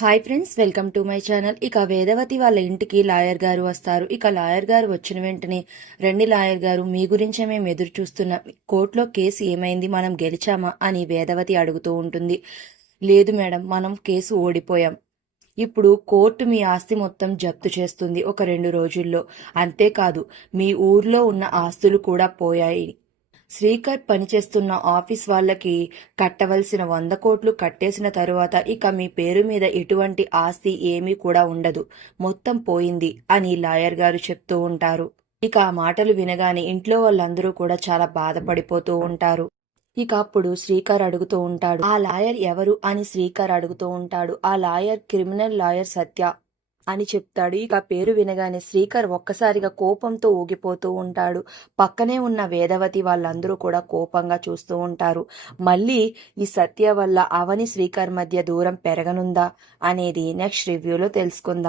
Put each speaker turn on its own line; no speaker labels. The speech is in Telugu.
Hi friends welcome to my channel ఇక వేదవతి వాళ్ళ ఇంటికి లాయర్ గారు వస్తారు. ఇక లాయర్ గారు వచ్చిన వెంటనే రండి లాయర్ గారు మీ గురించే మేము ఎదురు చూస్తున్నాం. కోర్టులో కేసు ఏమైంది మనం గెలిచామా? అని వేదవతి అడుగుతూ ఉంటుంది. లేదు మేడం మనం కేసు ఓడిపోయాం. ఇప్పుడు కోర్టు మీ ఆస్తి మొత్తం జప్తు చేస్తుంది ఒక రెండు రోజుల్లో. అంతేకాదు మీ ఊర్లో ఉన్న ఆస్తులు కూడా పోయాయి. శ్రీకర్ పనిచేస్తున్న ఆఫీస్ వాళ్ళకి కట్టవలసిన వంద కోట్లు కట్టేసిన తరువాత ఇక మీ పేరు మీద ఎటువంటి ఆస్తి ఏమీ కూడా ఉండదు. మొత్తం పోయింది అని లాయర్ గారు చెప్తూ ఉంటారు. ఇక ఆ మాటలు వినగానే ఇంట్లో వాళ్ళందరూ కూడా చాలా బాధపడిపోతూ ఉంటారు. ఇక అప్పుడు శ్రీకర్ అడుగుతూ ఉంటాడు ఆ లాయర్ ఎవరు? అని శ్రీకర్ అడుగుతూ ఉంటాడు. ఆ లాయర్ క్రిమినల్ లాయర్ సత్య అని చెప్తాడు. ఇక పేరు వినగానే శ్రీకర్ ఒక్కసారిగా కోపంతో ఊగిపోతూ ఉంటాడు. పక్కనే ఉన్న వేదవతి వాళ్ళందరూ కూడా కోపంగా చూస్తూ ఉంటారు. మళ్ళీ ఈ సత్య వల్ల అవని శ్రీకర్ మధ్య దూరం పెరగనుందా అనేది నెక్స్ట్ రివ్యూలో తెలుసుకుందాం.